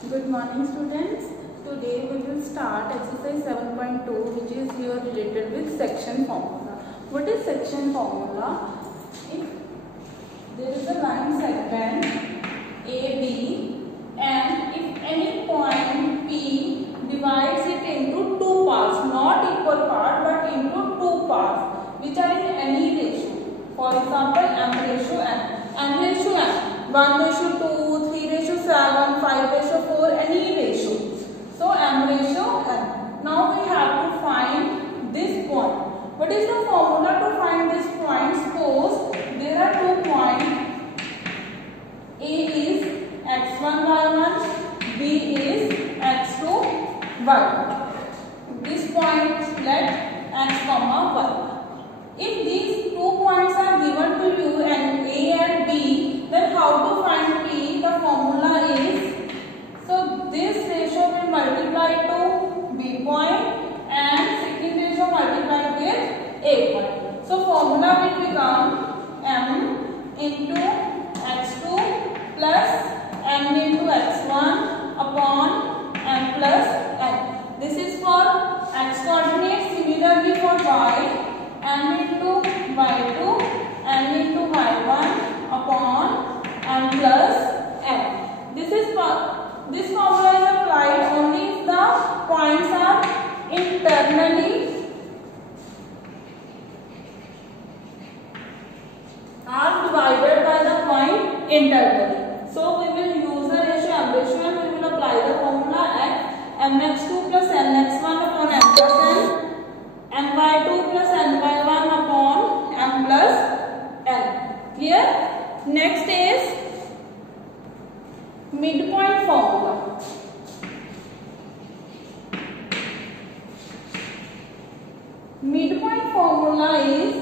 Good morning students. Today we will start exercise 7.2 which is here related with section formula. What is section formula? If there is a line segment AB and if any point P divides it into two parts, not equal part but into two parts which are in any ratio. For example, m ratio n, 1:2, 3:7, 5:4, any ratio. So m ratio n. Now we have to find this point. What is the formula to find this point? Suppose there are 2 points. A is x1 y1, B is x2 y2. This point let x comma y. If these 2 points are given to you and A and B, then how to find P? The formula is, so this ratio will multiply to B point and second ratio multiplied with A point. So formula will become m into x2 plus m into x1 upon m plus n. This is for x coordinate. Similarly for y, m into y2, m into y1 upon m plus n. This formula is applied only if the points are internally divided by the point internally. So we will use the ratio m ratio and we will apply the formula mx2 plus nx1 upon m plus n, my2 plus my1 upon m plus n. Clear? Next is midpoint formula. Midpoint formula is,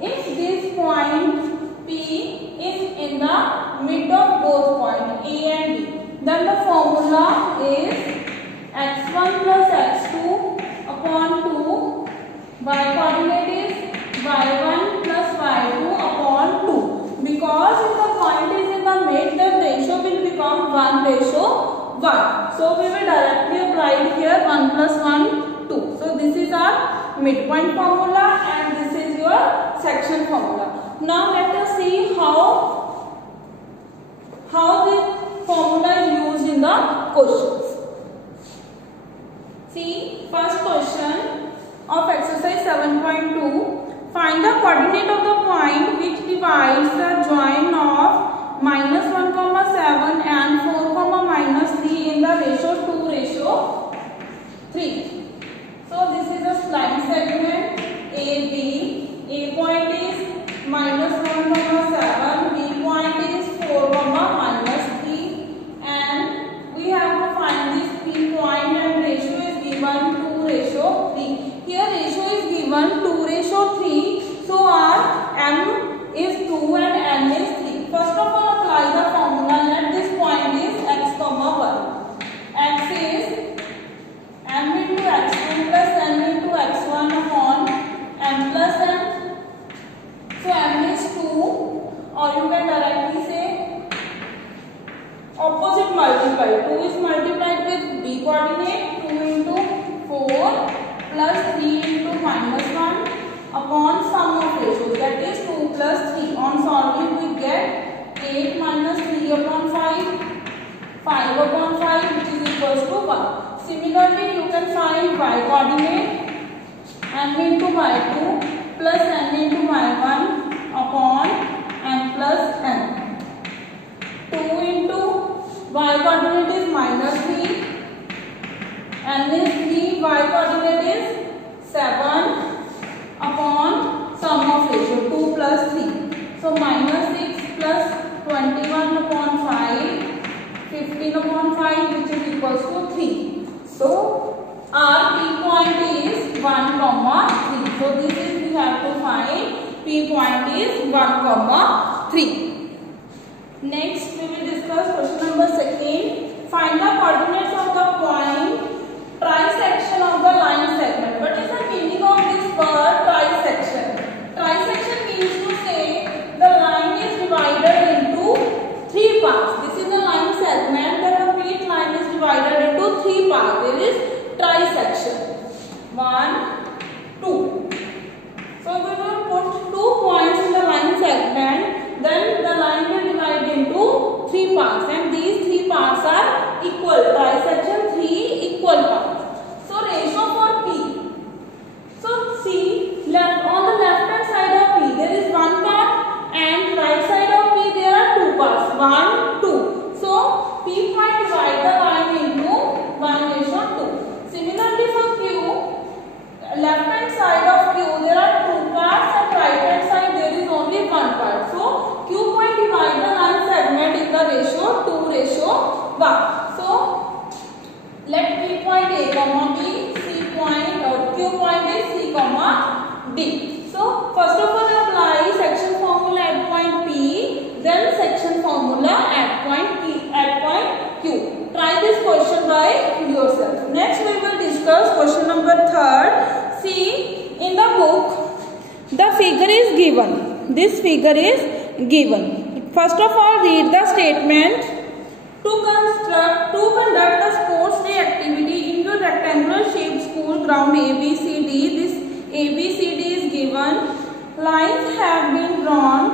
if this point P is in the mid of both points A and B, then the formula is x1 plus x2 upon 2, y coordinate is y1 plus y2 upon 2. Because if the point is in the mid, the ratio will become 1:1. So we will directly apply it here, 1 plus 1, 2. So this is our midpoint formula and this is your section formula. Now let us see how the formula is used in the questions. See, first question of exercise 7.2. Find the coordinate of the point which divides the join of -1, 7 and 4, -3 in the ratio 2:3. So this is a line segment AB. A point is -1, 7, B point is 4, -3, and we have to find this P point and ratio is given 2:3. Here ratio is given 2:3, so our m is 2 and n is 3. First of all, apply the formula. Let this point is x, y. X is m into x2 plus n into x1 upon m plus n. So m is 2, or you can directly say opposite multiply. 2 is multiplied with b coordinate, 2 into 4 plus 3 into -1 upon sum of ratios, that is 2 plus 3. On solving we get 8 minus 3 upon 5, 5 upon 5 which is equals to 1. Similarly you can find y coordinate, m into y2 plus n into y1 upon m plus n. 2 into y coordinate is -3, n is 3, y coordinate is 7 upon sum of ratio 2 plus 3. So -6 plus 21 upon 5, 15 upon 5 which is equals to 3. So our P point is 1, 3. So this is we have to find P point is 1, 3. Next we will discuss question number 2. Find the coordinates of the point trisection of the line segment. What is the meaning of this word trisection? Trisection means to say the line is divided into 3 parts. This is a line segment. The complete line is divided figure is given. This figure is given. First of all, read the statement. To conduct a sports day activity in your rectangular shaped school ground ABCD. This ABCD is given. Lines have been drawn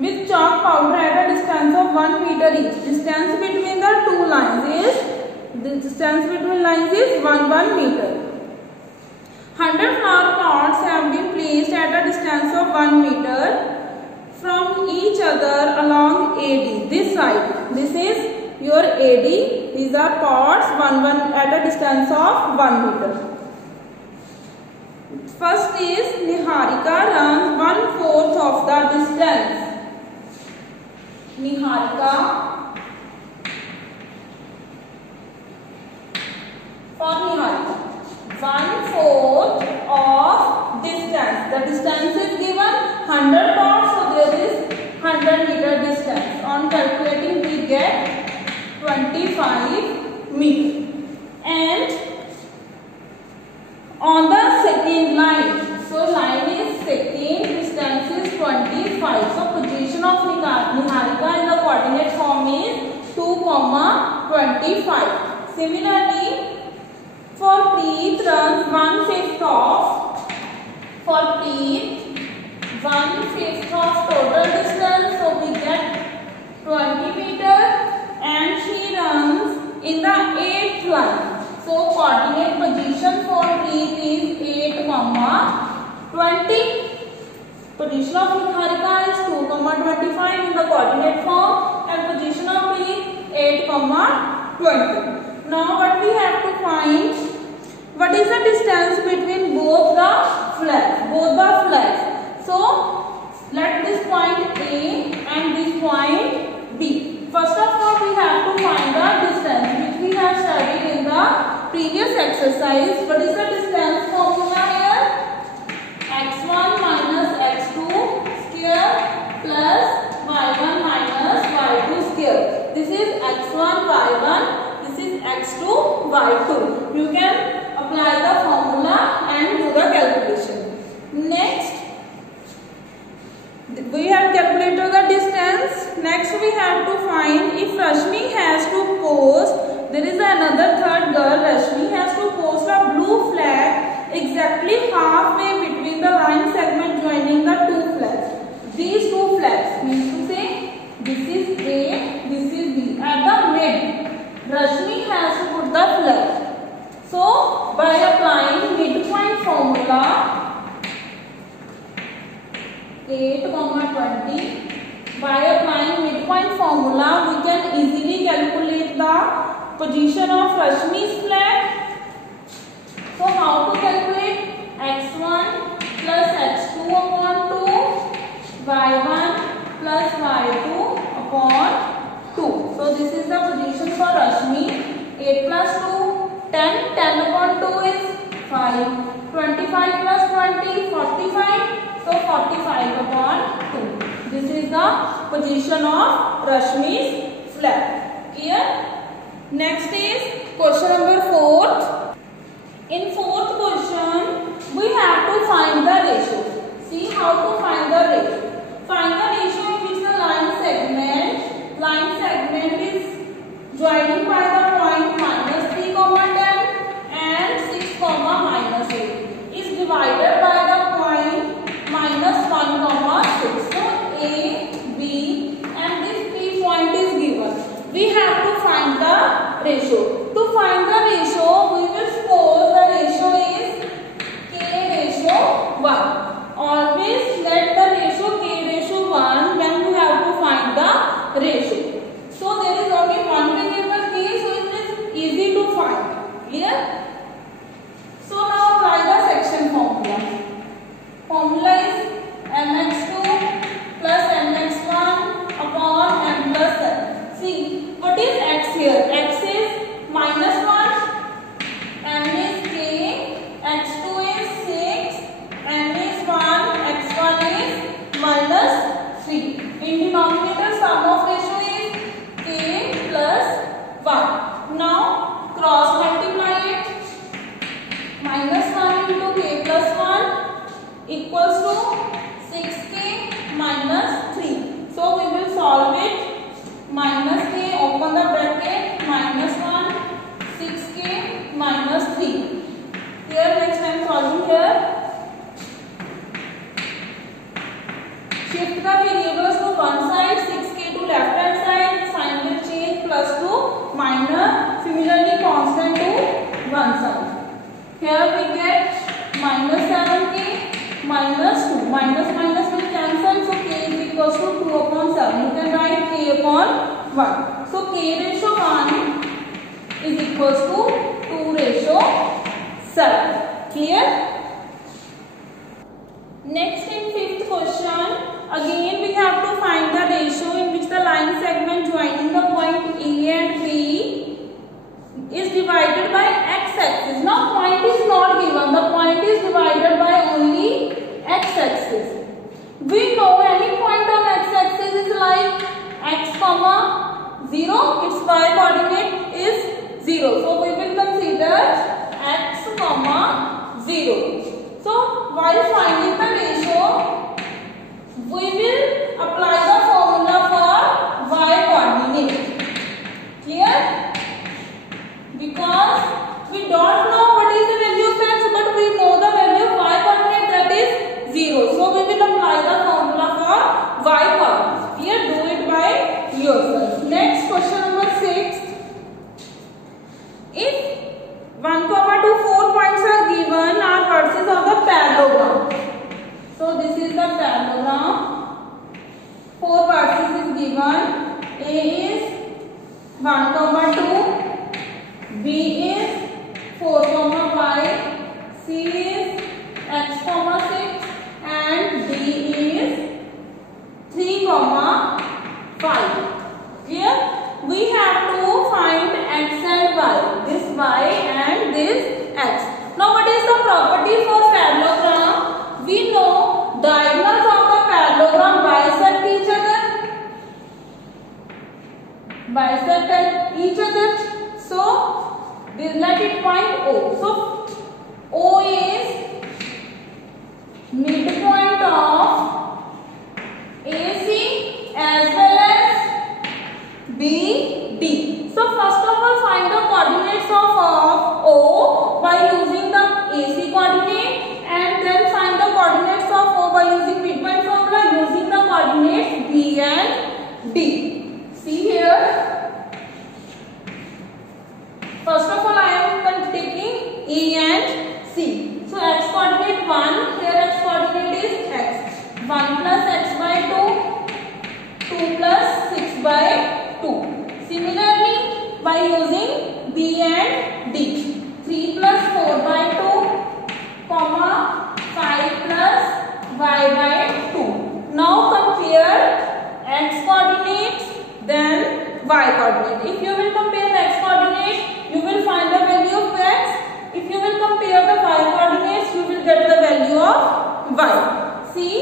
with chalk powder at a distance of 1 meter each. Distance between the two lines is 1 meter. 100 flower pots have been placed at a distance of 1 meter from each other along AD. This side. This is your AD. These are pots at a distance of 1 meter. First is Niharika runs 1/4 of the distance. Niharika, for Niharika, 1/4 of distance. The distance is given 100 pots, so there is 100 meter distance. On calculating, we get 25 meter. And on the second line, so line is second, distance is 25. So position of Niharika in the coordinate form is 2,25. Similarly, for Preet runs 1/5 of. For Preet, 1/5 of total distance. So we get 20 meter, and she runs in the 8th line. So coordinate position for Preet is 8, 20. Position of Niharika is 2,25 in the coordinate form, and position of Preet 8, 20. Now what we have to find? What is the distance between both the flags? So let this point A and this point B. First of all, we have to find the distance which we have studied in the previous exercise. What is the distance formula here? x1 minus x2 square plus y1 minus y2 square. This is x1 y1. This is x2 y2. You can apply the formula and do the calculation. Next, we have calculated the distance. Next, we have to find if Rashmi has to post. There is another third girl. Rashmi has to post a blue flag exactly halfway between the line segment joining the two flags. These two flags means to say this is A, this is B. At the mid, Rashmi has to put the flag. So by applying midpoint formula 8, 20. By applying midpoint formula, we can easily calculate the position of Rashmi's flag. So how to calculate? x1 plus x2 upon 2, y1 plus y2 upon 2. So this is the position for Rashmi. 8 plus 2, 10. 10 upon 2 is 5. 25 plus 20, 45. So 45 upon 2. This is the position of Rashmi's flag. Clear? Next is question number 4. In 4th question, we have to find the ratio. See how to find the ratio. Find the ratio in which the line segment is joining by the point -3, 10 and 6, -8 is divided by the point -1, 6. So A, B and this P point is given. We have to find the ratio. To find the ratio, we will suppose the ratio is K/1. Always let the ratio K/1 when you have to find the ratio. So there is only one variable K, so it is easy to find. Clear? So now apply the section formula. Formula is mx2 plus mx1 upon m plus n. See, what is x here? X is -1, m is k, x2 is 6, m is 1, x1 is -3. In denominator, sum of ratio is k plus 1. Now cross multiply it. -1 into k plus 1 equals to to one side. Here we get minus 7k minus 2. Minus minus will cancel. So k is equals to 2 upon 7. You can write k upon 1. So k ratio 1 is equals to 2 ratio 7. Clear? Next, in fifth question, again we have to find the ratio in which the line segment joining the point A and B is divided by x-axis. Now point is not given. The point is divided by only x-axis. We know any point on x-axis is like x comma 0. Its y coordinate is 0. So we will consider x comma 0. So while finding the ratio, we will apply the formula for y coordinate. Clear? Because we don't know what is the value of x, but we know the value of y coordinate, that is 0. So we will apply the formula for y coordinate. Here, do it by yourself. Next, question number 6. If 1, 2, 4 points are given, are vertices of the parallelogram. So this is the parallelogram. 4 vertices is given. A is 1, 2. B is 4, 5. C is x, 6. And D is 3, 5. Here we have to find x and y. This y and this x. Now what is the property for parallelogram? We know diagonals of the parallelogram bisect each other. Bisect each other. So let it point O. So O is midpoint of AC as well as BD. So first of all, find the coordinates of O by using the AC coordinate, and then find the coordinates of O by using midpoint formula using the coordinates B and D. See here. First of all, I am taking A and C. So x coordinate 1, here x coordinate is x. 1 plus x by 2, 2 plus 6 by 2. Similarly, by using B and D, 3 plus 4 by 2, comma 5 plus y by 2. Now compare x coordinates, then y coordinate. If you will compare the x coordinate, you will find the value of x. If you will compare the y coordinates, you will get the value of y. See,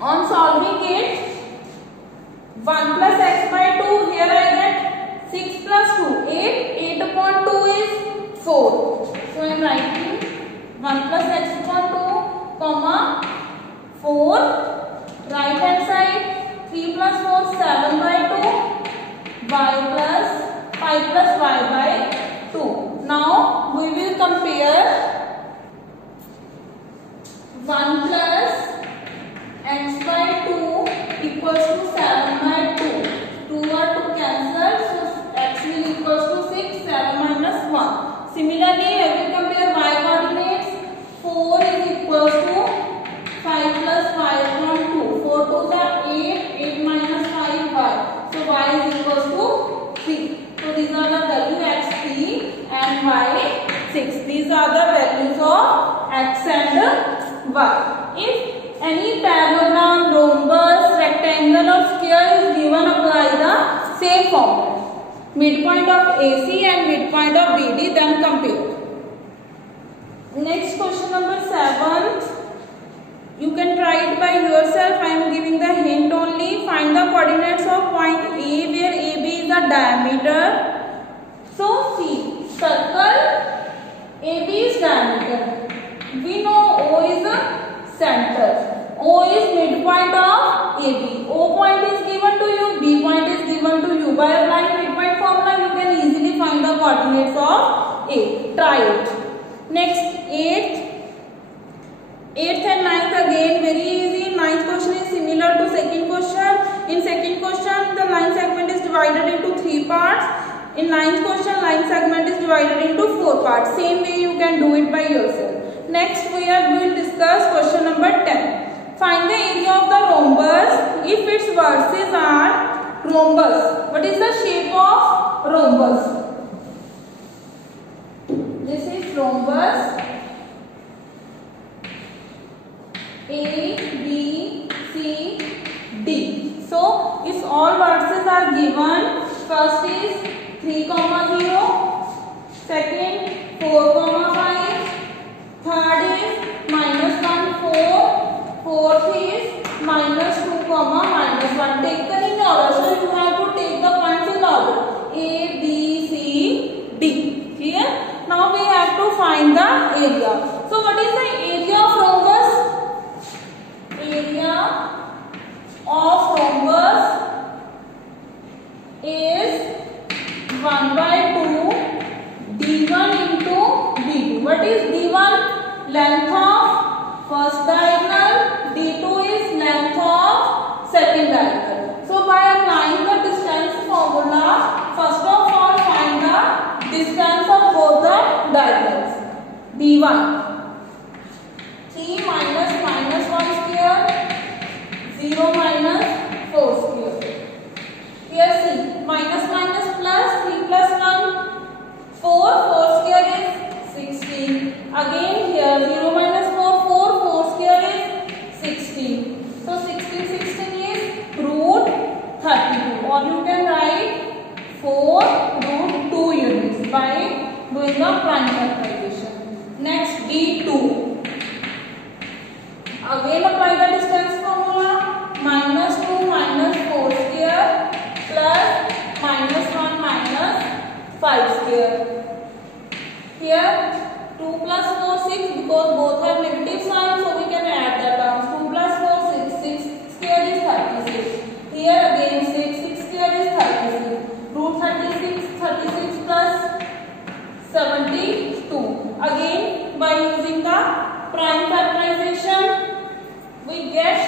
on solving it, 1 plus x by 2, here I get 6 plus 2, 8. 8 upon 2 is 4. So I am writing 1 plus x upon 2, comma 4. Right hand side, 3 plus 4, 7 by 2. Y plus 5 plus y by 2. Now we will compare 1 plus x by 2 equals to 7 by 2. 2 are to cancel, so x will equals to 6, 7 minus 1. Similarly, I will compare y coordinates. 4 is equals to 5 plus y upon 2. 4 2s are 8, 8 minus 5 y. So y is equals to 3. So these are the values x 3 and y 6. These are the values of x and y. If any parallelogram, rhombus, rectangle or square is given, apply the same formula. Midpoint of AC and midpoint of BD, then compare. Next, question number 7. You can try it by yourself. I am giving the hint only. Find the coordinates of point A where AB is the diameter. So see, circle AB is diameter. We know O is the center. O is midpoint of AB. O point is given to you, B point is given to you. By applying midpoint formula, you can easily find the coordinates of A. Try it. Next, 8th and 9th again very easy. 9th question is similar to second question. In second question, the line segment is divided into 3 parts. In 9th question, line segment is divided into 4 parts. Same way you can do it by yourself. Next we will discuss question number 10. Find the area of the rhombus if its vertices are rhombus. What is the shape of rhombus? This is rhombus. A, B, C, D. So if all vertices are given, first is 3, 0, second 4, 5, third is -1, 4, fourth is -2, -1. Taken in order, so you have to take the points in order. A, B, C, D. Here, now we have to find the area. So what is the area of rhombus? Area of rhombus is 1/2 D1 into D2. What is D1? Length of first diagonal. D2 is length of second diagonal. So by applying the distance formula, first of all find the distance of both the diagonals. D1. 3 minus -1 square, 0 minus 4 square. Here see, minus plus 3 plus 1, 4, 4 square is 16. Again here 0 minus 4, 4 square is 16. So 16 is root 32, or you can write 4 root 2 units by doing the prime factorization. Next D2. Again apply the distance formula. -2 minus 4 square plus -1 minus 5 square. Here 2 plus 4 6, because both have negative sign, so we can add the terms. 2 plus 4 6 square is 36. Here again 6 square is 36. Root 36 plus 72. Again by using the prime factorization we get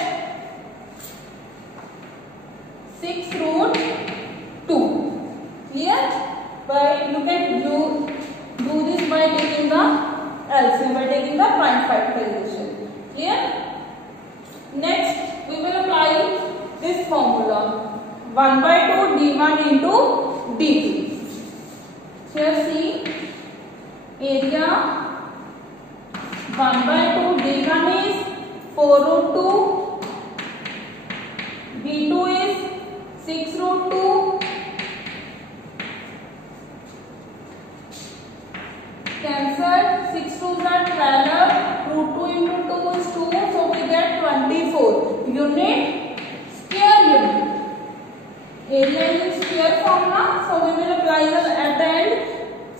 6 root 2. Here by you can do this by taking the LCM, by taking the prime factorization. Clear? Next we will apply this formula. 1/2 D1 into D2. Here see, area 1/2 D1 is 4 root 2, D2 is 6 root 2, cancel, 6 2s are 12, root 2 into 2 is 2, so we get 24. Unit, square unit. Area is square formula, so we will apply the at the end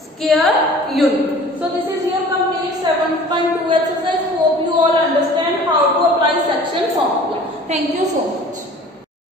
square unit. So this is here complete 7.2 exercise. Hope you all understand how to apply section formula. Thank you so much.